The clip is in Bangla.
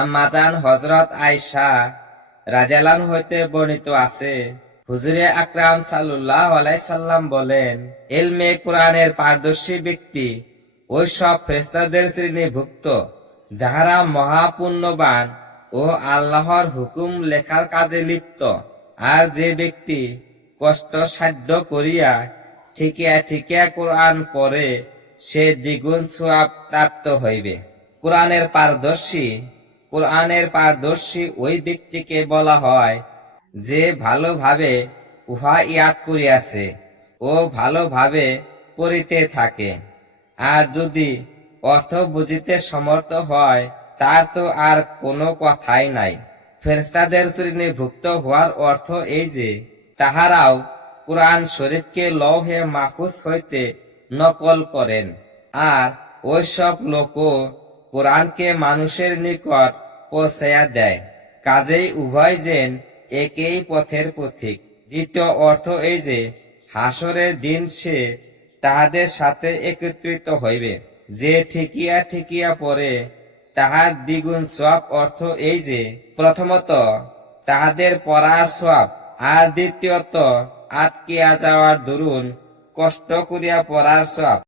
আম্মাজান হযরত আয়েশা রাদিয়াল্লাহু হইতে বর্ণিত আছে, হুজুরে আকরাম সাল্লাল্লাহু আলাইহি সাল্লাম বলেন, ইলমে কোরআনের পারদর্শী ব্যক্তি ওই সব ফেরেশতাদের শ্রেণীভুক্ত যাহারা মহাপুণ্যবান ও আল্লাহর হুকুম লেখার কাজে লিপ্ত। আর যে ব্যক্তি কষ্ট সাধ্য করিয়া ঠিকিয়া ঠিকিয়া কোরআন পড়ে সে দ্বিগুণ সওয়াব প্রাপ্ত হইবে। কোরআনের পারদর্শী ওই ব্যক্তিকে বলা হয় যে ভালোভাবে উহা ইয়াদ করিয়াছে ও ভালোভাবে পড়িতে থাকে। আর যদি অর্থ বুঝিতে সমর্থ হয় তার তো আর কোনো কথাই নাই। ফেরেশতাদের শ্রেণীভুক্ত হওয়ার অর্থ এই যে তাহারাও কুরআন শরীফকে লৌহে মাহফুজ হইতে নকল করেন, আর ওইসব লোকও কোরআনকে মানুষের নিকট পৌঁছাইয়া দেয়। কাজেই উভয় যেন একই পথের পথিক। দ্বিতীয় অর্থ এই যে হাসরের দিন সে তাহাদের সাথে একত্রিত হইবে। যে ঠিকিয়া ঠিকিয়া পড়ে তাহার দ্বিগুণ সওয়াব অর্থ এই যে প্রথমত তাহাদের পড়ার সওয়াব, আর দ্বিতীয়ত আটকিয়া যাওয়ার দরুন কষ্ট করিয়া পড়ার সওয়াব।